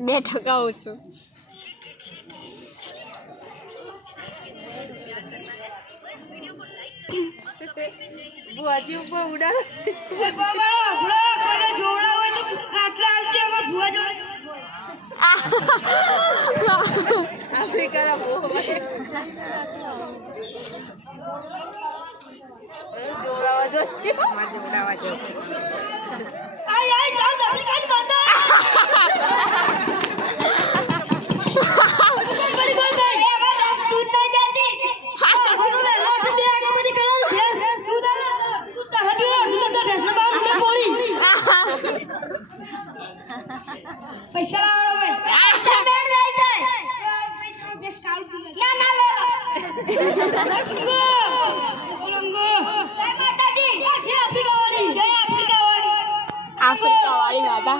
2% ઓછું. ભુવાજી ઉપર ઉડાડો. આફ્રિકાના જોડાવા જો જોડાવા જો पैसा आफ्रिका वाली माता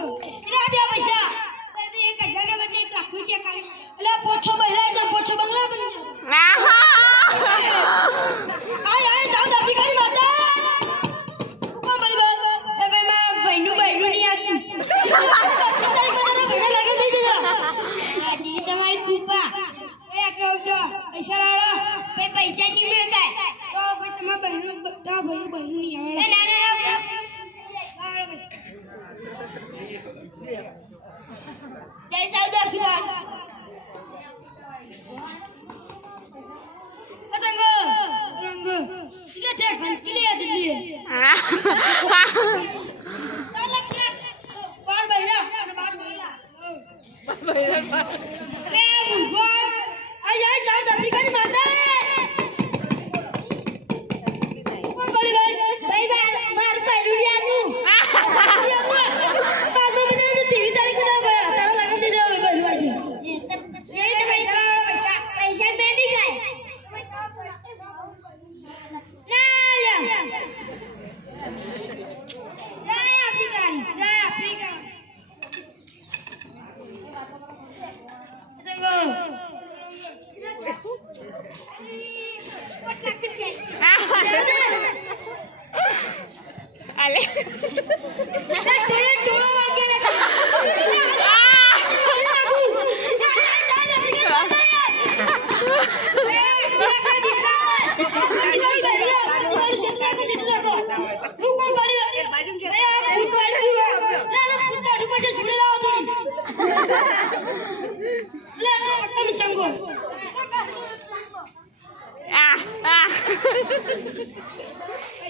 पैसा नहीं मिलता है तो तुम्हारा बहनों नहीं आवे जय साउथ अफ्रीका अतंगो रंगो किले थे किले या दिल्ली बार बहिरा ए मुगल आई आई साउथ अफ्रीका की माता Ale.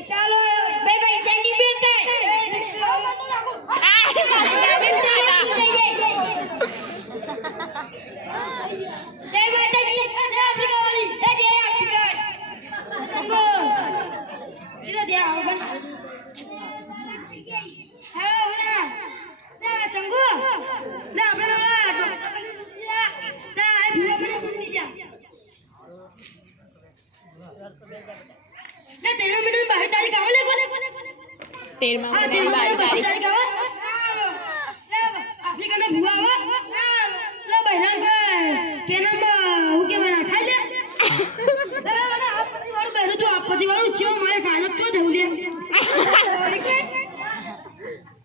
चलो भाई भाई सेंडी मिलता है जय माता दी जय अफ्रीका वाली जय अफ्रीका चंगो इधर दिया होगा है ना चंगो ना अपना ना भूआ मैंने सुन लिया ना 13 मिनट 22 तारीख आवे ले 13 मिनट 22 तारीख आवे अफ्रीका में भूआ आवे ला बहन का केनम हु के बना खाई ले ला ना आपत्ति वाला बहन तो आपत्ति वाला चो माय गाना तो देउले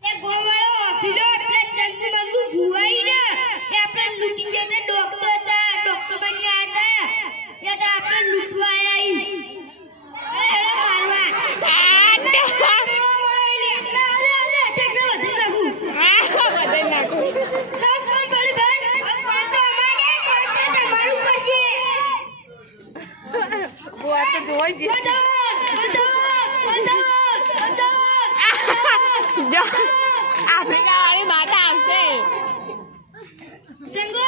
ए गोवाळो अफ्रीका आपला चंगू मंगू भूआई ना ये आपला लुटी जाते डॉक्टर बन आता या तो आपला लुटवाया आई જો आफ्रिका वाली माता આવશે चंगो